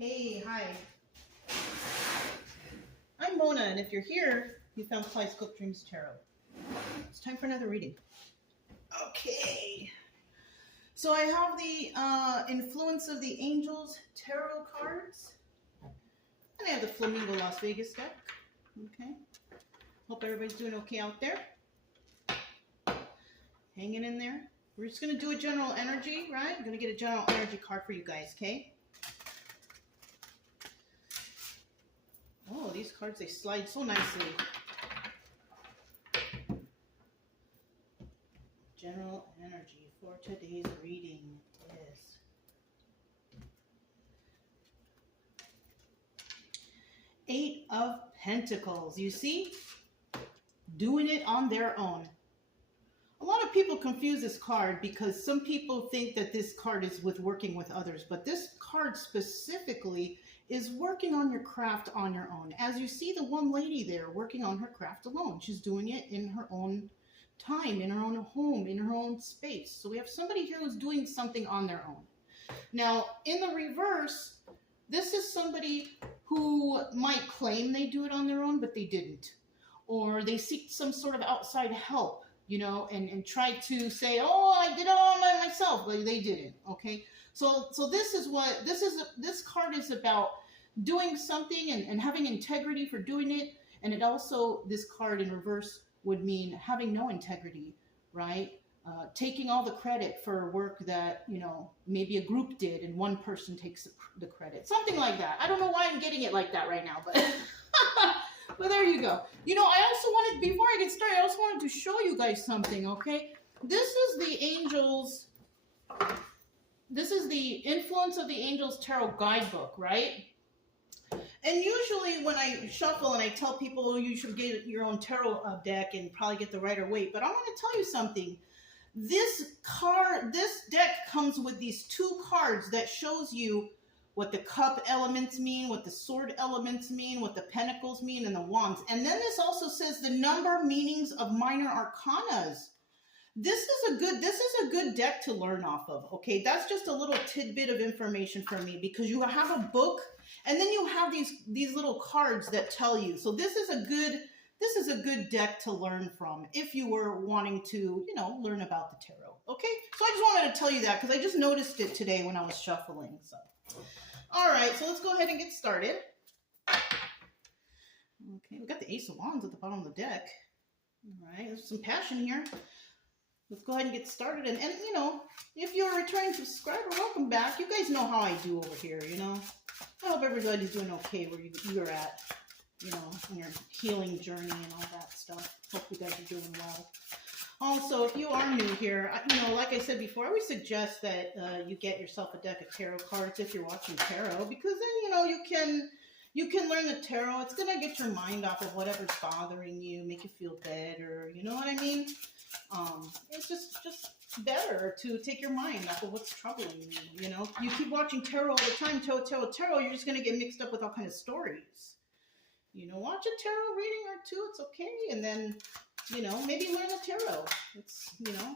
Hey, hi. I'm Mona, and if you're here, you found Kaleidoscope Dreams Tarot. It's time for another reading. Okay. So I have the Influence of the Angels Tarot cards, and I have the Flamingo Las Vegas deck. Okay. Hope everybody's doing okay out there. Hanging in there. We're just going to do a general energy, right? I'm going to get a general energy card for you guys, okay? Oh, these cards, they slide so nicely. General energy for today's reading is Eight of Pentacles. You see? Doing it on their own. A lot of people confuse this card because some people think that this card is with working with others, but this card specifically is working on your craft on your own. As you see the one lady there working on her craft alone. She's doing it in her own time, in her own home, in her own space. So we have somebody here who's doing something on their own. Now, in the reverse, this is somebody who might claim they do it on their own, but they didn't. Or they seek some sort of outside help, you know, and try to say, oh, I did it all by myself, but they didn't, okay? So this is what, this card is about, doing something and having integrity for doing it. And it also, this card in reverse would mean having no integrity, right? Taking all the credit for work that, you know, maybe a group did and one person takes the credit. Something like that. I don't know why I'm getting it like that right now, but but there you go. You know, I also wanted, before I get started, I also wanted to show you guys something, okay? This is the Angels, this is the Influence of the Angels Tarot Guidebook, right? And usually when I shuffle and I tell people, oh, you should get your own tarot deck and probably get the Rider Waite, but I want to tell you something. This deck comes with these two cards that shows you what the cup elements mean, what the sword elements mean, what the pentacles mean, and the wands. And then this also says the number meanings of minor arcanas. This is a good deck to learn off of, okay? That's just a little tidbit of information for me because you have a book and then you have these little cards that tell you. So this is a good deck to learn from if you were wanting to, you know, learn about the tarot, okay? So I just wanted to tell you that because I just noticed it today when I was shuffling, so. All right, so let's go ahead and get started. Okay, we got the Ace of Wands at the bottom of the deck. All right, there's some passion here. Let's go ahead and get started. And you know, if you're a returning subscriber, welcome back. You guys know how I do over here, you know. I hope everybody's doing okay where you're at, you know, on your healing journey and all that stuff. Hope you guys are doing well. Also, if you are new here, you know, like I said before, I would suggest that you get yourself a deck of tarot cards if you're watching tarot, because then, you know, you can learn the tarot. It's going to get your mind off of whatever's bothering you, make you feel better, you know what I mean? It's just better to take your mind off of what's troubling you, you know? You keep watching tarot all the time, tarot, you're just going to get mixed up with all kinds of stories. You know, watch a tarot reading or two, it's okay, and then, you know, maybe learn the tarot. It's, you know,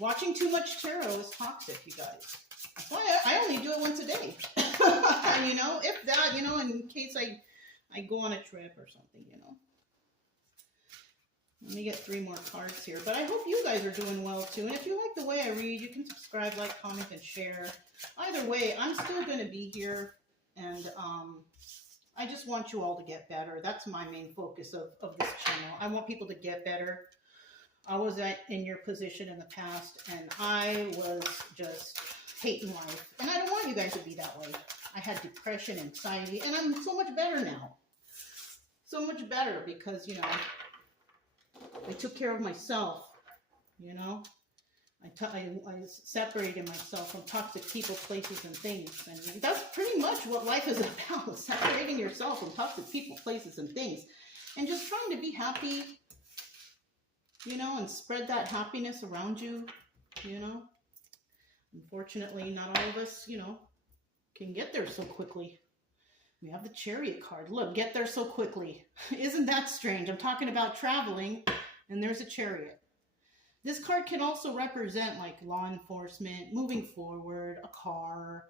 watching too much tarot is toxic, you guys. That's why I only do it once a day. You know, if that, you know, in case I go on a trip or something, you know. Let me get 3 more cards here. But I hope you guys are doing well, too. And if you like the way I read, you can subscribe, like, comment, and share. Either way, I'm still going to be here. And I just want you all to get better. That's my main focus of this channel. I want people to get better. I was in your position in the past, and I was just hating life. And I don't want you guys to be that way. I had depression, anxiety, and I'm so much better now. So much better because, you know, I took care of myself, you know. I separated myself from toxic people, places, and things. And that's pretty much what life is about, separating yourself from toxic people, places, and things. And just trying to be happy, you know, and spread that happiness around you, you know. Unfortunately, not all of us, you know, can get there so quickly. We have the Chariot card. Look, get there so quickly. Isn't that strange? I'm talking about traveling, and there's a Chariot. This card can also represent like law enforcement, moving forward, a car,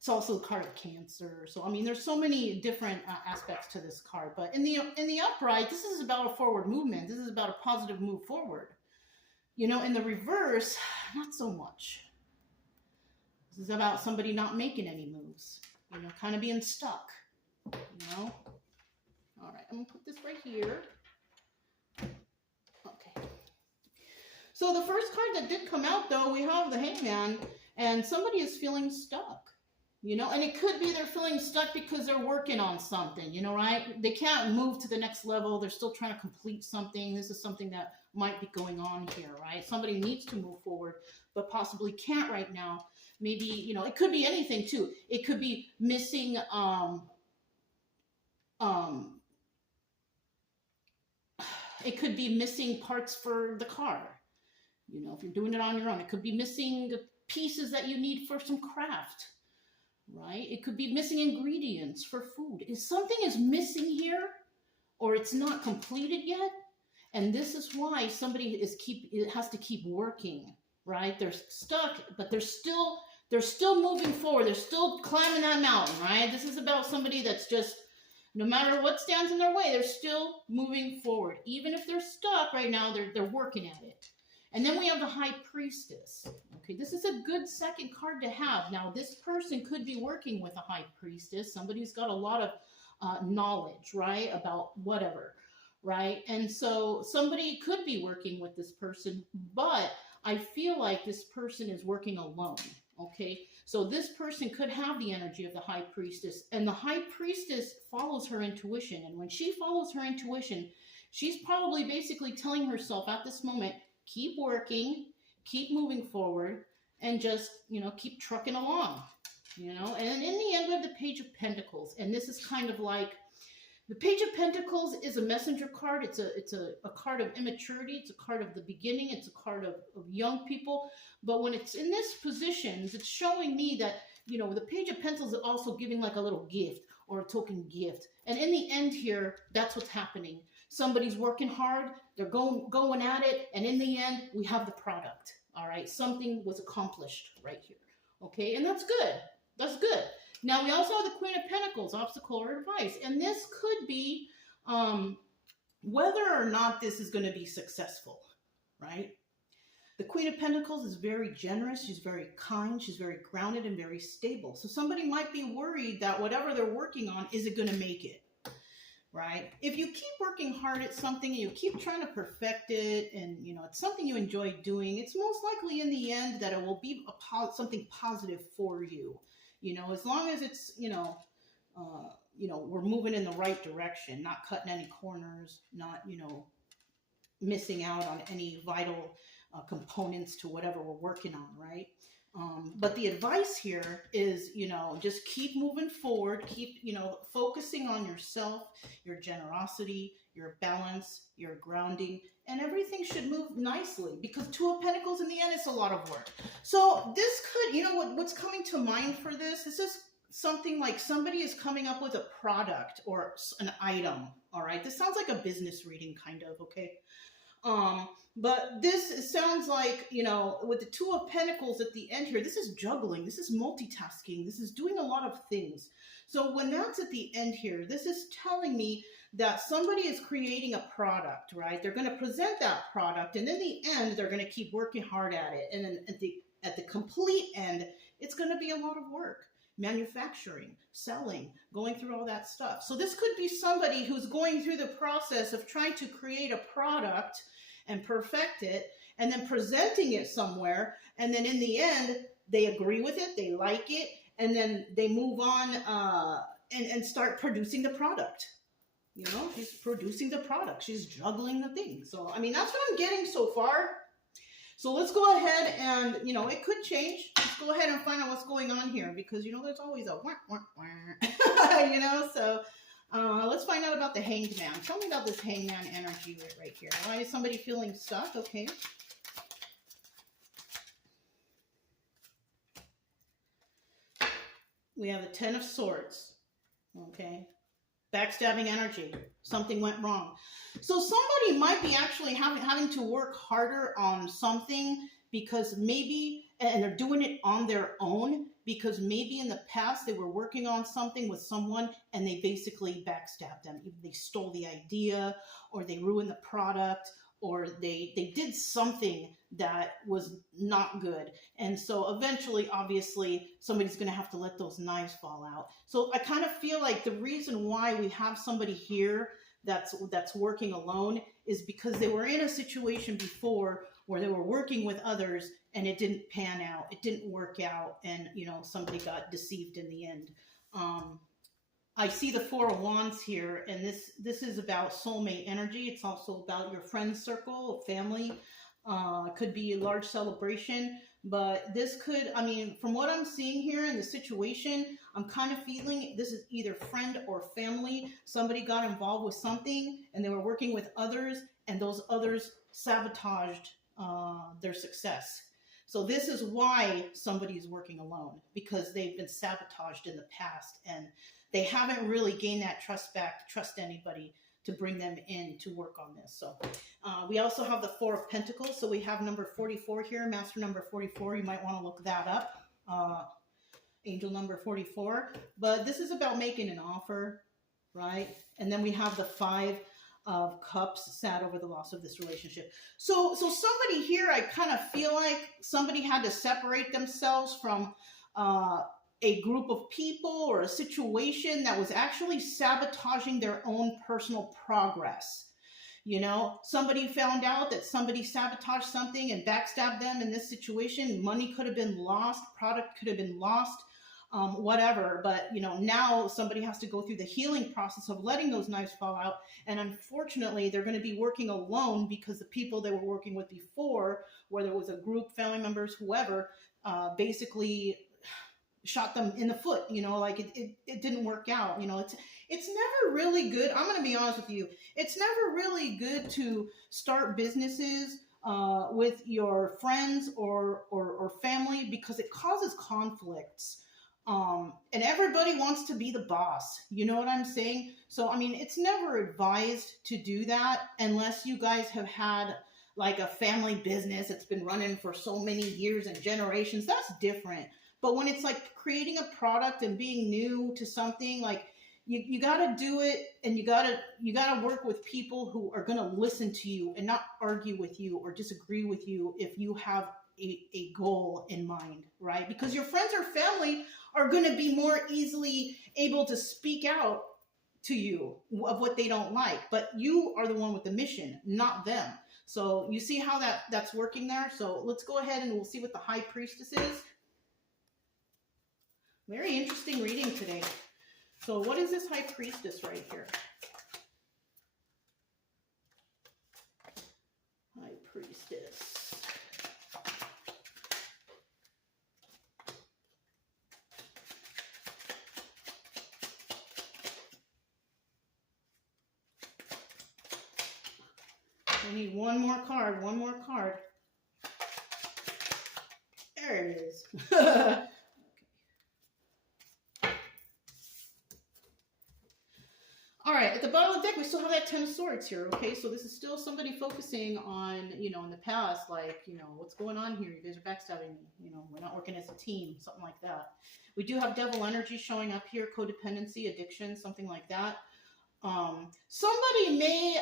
It's also the card of Cancer. So, I mean, there's so many different aspects to this card. But in the upright, this is about a forward movement. This is about a positive move forward. You know, in the reverse, not so much. This is about somebody not making any moves. You know, kind of being stuck. You know? All right, I'm going to put this right here. Okay. So the first card that did come out, though, we have the Hangman. And somebody is feeling stuck. You know, and it could be they're feeling stuck because they're working on something, you know, right? They can't move to the next level. They're still trying to complete something. This is something that might be going on here, right? Somebody needs to move forward, but possibly can't right now. Maybe, you know, it could be anything too. It could be missing, it could be missing parts for the car. You know, if you're doing it on your own, it could be missing pieces that you need for some craft. Right? It could be missing ingredients for food. If something is missing here, or it's not completed yet, and this is why somebody has to keep working, right? They're stuck, but they're still moving forward. They're still climbing that mountain, right? This is about somebody that's just, no matter what stands in their way, they're still moving forward. Even if they're stuck right now, they're working at it. And then we have the High Priestess. Okay, this is a good second card to have. Now, this person could be working with a High Priestess. Somebody's got a lot of knowledge, right, about whatever, right? And so somebody could be working with this person, but I feel like this person is working alone, okay? So this person could have the energy of the High Priestess, and the High Priestess follows her intuition. And when she follows her intuition, she's probably basically telling herself at this moment, keep working, keep moving forward, and just, you know, keep trucking along, you know. And in the end, we have the Page of Pentacles. And this is kind of like, the Page of Pentacles is a messenger card. It's a card of immaturity. It's a card of the beginning. It's a card of young people. But when it's in this position, it's showing me that, you know, the Page of Pentacles is also giving like a little gift or a token gift. And in the end here, that's what's happening. Somebody's working hard, they're going at it, and in the end, we have the product, all right? Something was accomplished right here, okay? And that's good. That's good. Now, we also have the Queen of Pentacles, obstacle or advice, and this could be whether or not this is going to be successful, right? The Queen of Pentacles is very generous, she's very kind, she's very grounded and very stable. So somebody might be worried that whatever they're working on, is it going to make it? Right? If you keep working hard at something and you keep trying to perfect it, and you know it's something you enjoy doing, it's most likely in the end that it will be something positive for you. You know, as long as it's we're moving in the right direction, not cutting any corners, not missing out on any vital components to whatever we're working on, right? But the advice here is, just keep moving forward, keep, focusing on yourself, your generosity, your balance, your grounding, and everything should move nicely, because Two of Pentacles in the end is a lot of work. So this could, what's coming to mind for this is something like somebody is coming up with a product or an item, all right? This sounds like a business reading kind of, okay? But this sounds like, with the Two of Pentacles at the end here, this is juggling, this is multitasking, this is doing a lot of things. So when that's at the end here, this is telling me that somebody is creating a product, right? They're going to present that product, and in the end, they're going to keep working hard at it. And then at the complete end, it's going to be a lot of work. Manufacturing, selling, going through all that stuff. So this could be somebody who's going through the process of trying to create a product and perfect it, and then presenting it somewhere, and then in the end, they agree with it, they like it, and then they move on and start producing the product. She's producing the product. She's juggling the thing. So, I mean, that's what I'm getting so far. So let's go ahead and, it could change. Let's go ahead and find out what's going on here, because, there's always a wah, wah, wah. So let's find out about the Hanged Man. Tell me about this Hanged Man energy right here. Why is somebody feeling stuck? Okay. We have the Ten of Swords. Okay. Backstabbing energy. Something went wrong. So somebody might be actually having to work harder on something, because maybe, and they're doing it on their own, because maybe in the past they were working on something with someone and they basically backstabbed them. Either they stole the idea, or they ruined the product, or they did something that was not good. And so eventually, obviously, somebody's going to have to let those knives fall out. So I kind of feel like the reason why we have somebody here that's working alone is because they were in a situation before where they were working with others and it didn't pan out, it didn't work out, and somebody got deceived in the end. I see the Four of Wands here, and this is about soulmate energy. It's also about your friend circle, family. It could be a large celebration, but this could, I mean, from what I'm seeing here in the situation, I'm kind of feeling this is either friend or family. Somebody got involved with something, and they were working with others, and those others sabotaged their success. So this is why somebody's working alone, because they've been sabotaged in the past, and they haven't really gained that trust back to trust anybody to bring them in to work on this. So we also have the Four of Pentacles. So we have number 44 here, master number 44. You might want to look that up, angel number 44. But this is about making an offer, right? And then we have the Five of Cups, sad over the loss of this relationship. So somebody here, I kind of feel like somebody had to separate themselves from a group of people or a situation that was actually sabotaging their own personal progress. Somebody found out that somebody sabotaged something and backstabbed them in this situation. Money could have been lost, product could have been lost, whatever. But, now somebody has to go through the healing process of letting those knives fall out. And unfortunately, they're going to be working alone because the people they were working with before, whether it was a group, family members, whoever, basically shot them in the foot. Like it didn't work out. It's never really good. I'm going to be honest with you. It's never really good to start businesses with your friends or family, because it causes conflicts. And everybody wants to be the boss. You know what I'm saying? So, I mean, it's never advised to do that unless you guys have had like a family business that's been running for so many years and generations. That's different. But when it's like creating a product and being new to something, like you got to do it, and you got to work with people who are going to listen to you and not argue with you or disagree with you if you have a goal in mind, right? Because your friends or family are going to be more easily able to speak out to you of what they don't like, but you are the one with the mission, not them. So you see how that's working there? So let's go ahead and we'll see what the High Priestess is. Very interesting reading today. So what is this High Priestess right here? High Priestess. I need one more card, There it is. All right, at the bottom of the deck, we still have that Ten of Swords here, okay? So this is still somebody focusing on, in the past, like, what's going on here? You guys are backstabbing me. We're not working as a team, something like that. We do have Devil energy showing up here, codependency, addiction, something like that. Somebody may,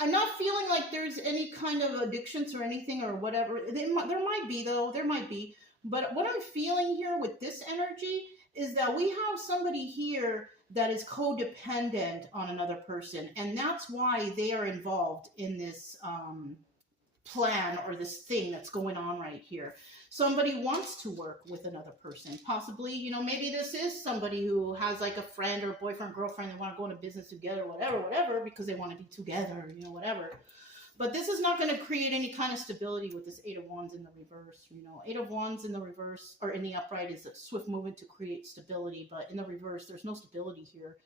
I'm not feeling like there's any kind of addictions or anything or whatever. There might be, though. There might be. But what I'm feeling here with this energy is that we have somebody here that is codependent on another person. And that's why they are involved in this plan or this thing that's going on right here. Somebody wants to work with another person. Possibly, maybe this is somebody who has like a friend or boyfriend, girlfriend, they want to go into business together, whatever, because they want to be together, whatever. But this is not going to create any kind of stability with this Eight of Wands in the reverse. Eight of Wands in the reverse, or in the upright, is a swift movement to create stability. But in the reverse, there's no stability here.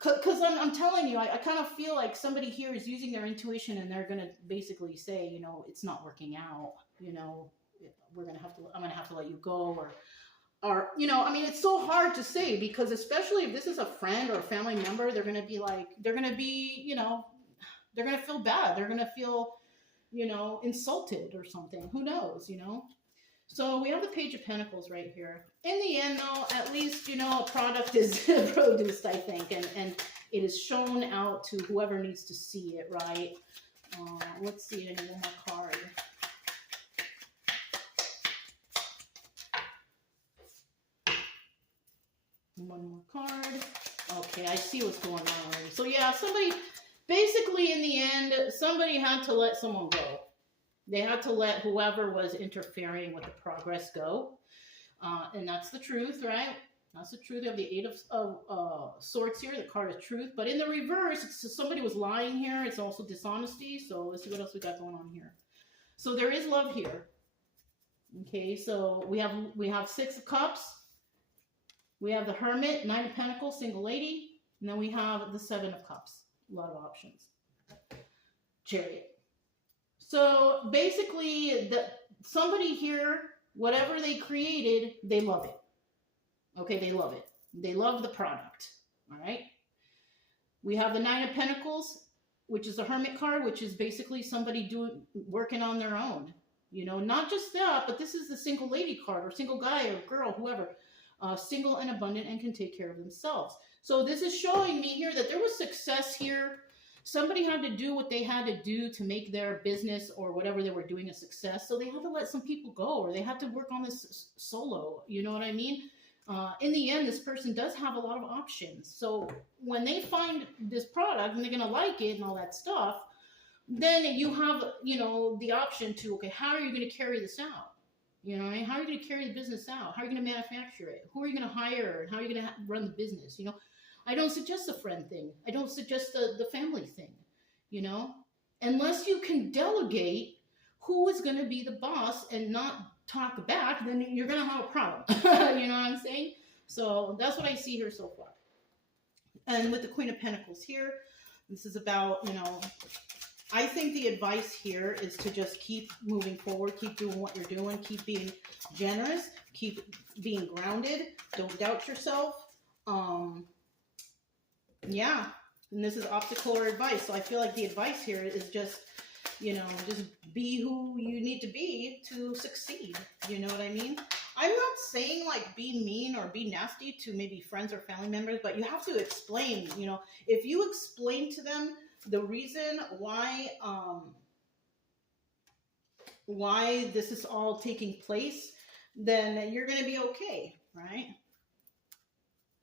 Because I'm telling you, I kind of feel like somebody here is using their intuition, and they're going to basically say, it's not working out. I'm going to have to let you go, or I mean, it's so hard to say, because especially if this is a friend or a family member, they're going to be they're going to feel bad. They're going to feel, insulted or something. Who knows, So we have the Page of Pentacles right here. In the end, though, at least, you know, a product is produced, I think, and it is shown out to whoever needs to see it, right? Let's see, one more card. One more card. Okay, I see what's going on already. So yeah, somebody, basically in the end, somebody had to let someone go. They had to let whoever was interfering with the progress go. And that's the truth, right? That's the truth. You have the Eight of Swords here, the card of truth. But in the reverse, it's somebody was lying here. It's also dishonesty. So let's see what else we got going on here. So there is love here. Okay, so we have Six of Cups. We have the Hermit, Nine of Pentacles, single lady. And then we have the Seven of Cups. A lot of options. Chariot. So basically, somebody here, whatever they created, they love it. Okay, they love it. They love the product. All right. We have the Nine of Pentacles, which is a Hermit card, which is basically somebody working on their own. You know, not just that, but this is the single lady card, or single guy or girl, whoever. Single and abundant and can take care of themselves. So this is showing me here that there was success here. Somebody had to do what they had to do to make their business or whatever they were doing a success. So they had to let some people go, or they had to work on this solo. You know what I mean? In the end, this person does have a lot of options. So when they find this product and they're going to like it and all that stuff, then you have, you know, the option to, okay, how are you going to carry this out? You know, how are you going to carry the business out? How are you going to manufacture it? Who are you going to hire? And how are you going to run the business? You know, I don't suggest the friend thing. I don't suggest the family thing, you know, unless you can delegate who is going to be the boss and not talk back, then you're going to have a problem. You know what I'm saying? So that's what I see here so far. And with the Queen of Pentacles here, this is about, you know, I think the advice here is to just keep moving forward, keep doing what you're doing, keep being generous, keep being grounded, don't doubt yourself. Yeah, and this is optical or advice. So I feel like the advice here is just, you know, just be who you need to be to succeed. You know what I mean? I'm not saying like be mean or be nasty to maybe friends or family members, but you have to explain, you know, if you explain to them the reason why this is all taking place, then you're going to be okay, right?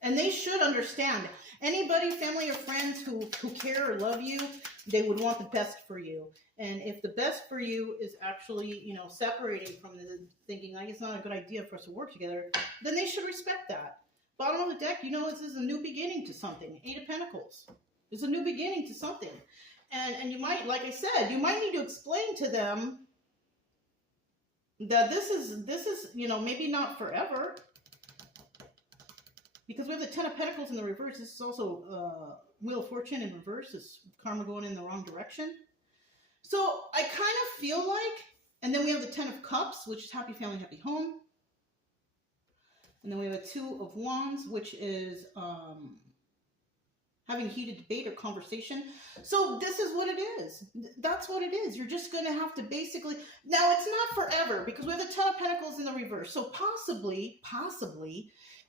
And they should understand. Anybody, family or friends who care or love you, they would want the best for you. And if the best for you is actually, you know, separating from the thinking like it's not a good idea for us to work together, then they should respect that. Bottom of the deck, you know, this is a new beginning to something. Eight of Pentacles. It's a new beginning to something. And you might, like I said, you might need to explain to them that this is, you know, maybe not forever. Because we have the Ten of Pentacles in the reverse. This is also Wheel of Fortune in reverse. It's karma going in the wrong direction. So I kind of feel like, and then we have the Ten of Cups, which is happy family, happy home. And then we have a Two of Wands, which is having heated debate or conversation. So this is what it is. That's what it is. You're just going to have to basically, now it's not forever because we have the Ten of Pentacles in the reverse. So possibly,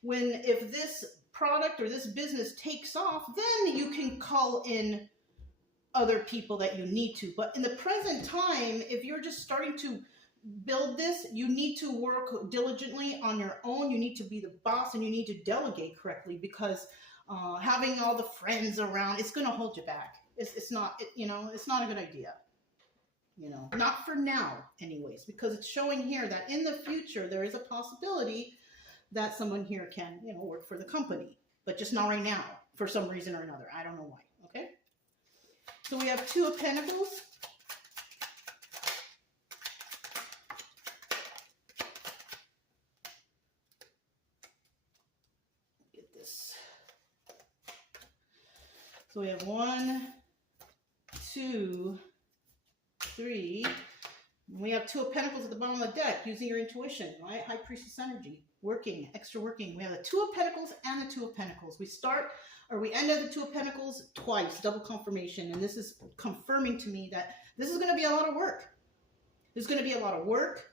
if this product or this business takes off, then you can call in other people that you need to. But in the present time, if you're just starting to build this, you need to work diligently on your own. You need to be the boss and you need to delegate correctly because having all the friends around, it's going to hold you back. It's not, you know, it's not a good idea. You know, not for now anyways, because it's showing here that in the future, there is a possibility that someone here can, you know, work for the company, but just not right now for some reason or another. I don't know why. Okay. So we have Two of Pentacles. Get this. So we have 1, 2, 3. We have Two of Pentacles at the bottom of the deck, using your intuition, right? High Priestess energy, working, extra working. We have the Two of Pentacles and the Two of Pentacles. We end at the Two of Pentacles twice, double confirmation. And this is confirming to me that this is going to be a lot of work. There's going to be a lot of work.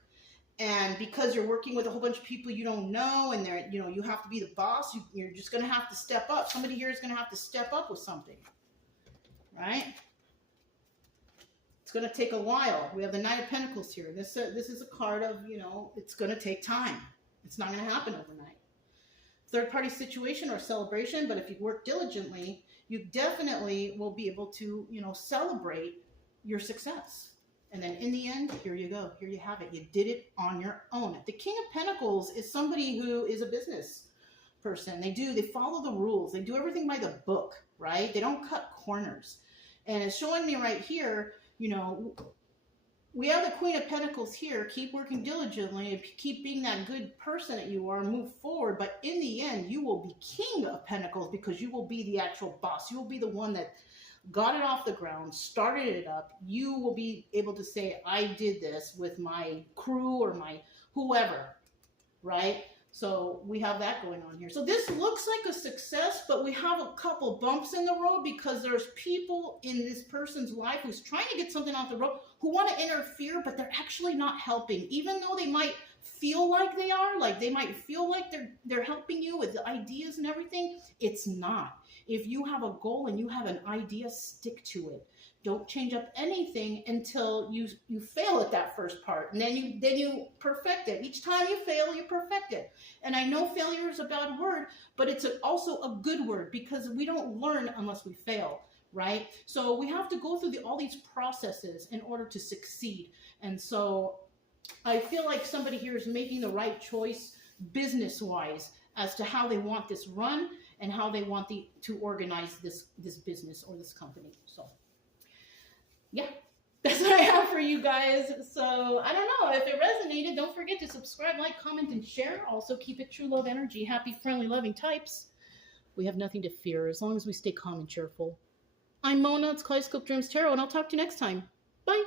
And because you're working with a whole bunch of people you don't know, and they're, you know, you have to be the boss, you're just going to have to step up. Somebody here is going to have to step up with something, right? It's going to take a while. We have the Knight of Pentacles here. This is a card of, you know, it's going to take time. It's not going to happen overnight. Third-party situation or celebration, but if you work diligently, you definitely will be able to, you know, celebrate your success. And then in the end, here you go. Here you have it. You did it on your own. The King of Pentacles is somebody who is a business person. They follow the rules. They do everything by the book, right? They don't cut corners. And it's showing me right here, you know, we have the Queen of Pentacles here. Keep working diligently and keep being that good person that you are and move forward. But in the end, you will be King of Pentacles because you will be the actual boss. You will be the one that got it off the ground, started it up. You will be able to say, I did this with my crew or my whoever, right? So we have that going on here. So this looks like a success, but we have a couple bumps in the road because there's people in this person's life who's trying to get something off the road who want to interfere, but they're actually not helping. Even though they might feel like they are, like they might feel like they're helping you with the ideas and everything, it's not. If you have a goal and you have an idea, stick to it. Don't change up anything until you fail at that first part. And then you perfect it. Each time you fail, you perfect it. And I know failure is a bad word, but it's also a good word because we don't learn unless we fail, right? So we have to go through all these processes in order to succeed. And so I feel like somebody here is making the right choice business-wise as to how they want this run and how they want to organize this business or this company. So yeah, that's what I have for you guys. So I don't know if it resonated. Don't forget to subscribe, like, comment, and share. Also keep it true love energy. Happy, friendly, loving types. We have nothing to fear as long as we stay calm and cheerful. I'm Mona. It's Kaleidoscope Dreams Tarot, and I'll talk to you next time. Bye.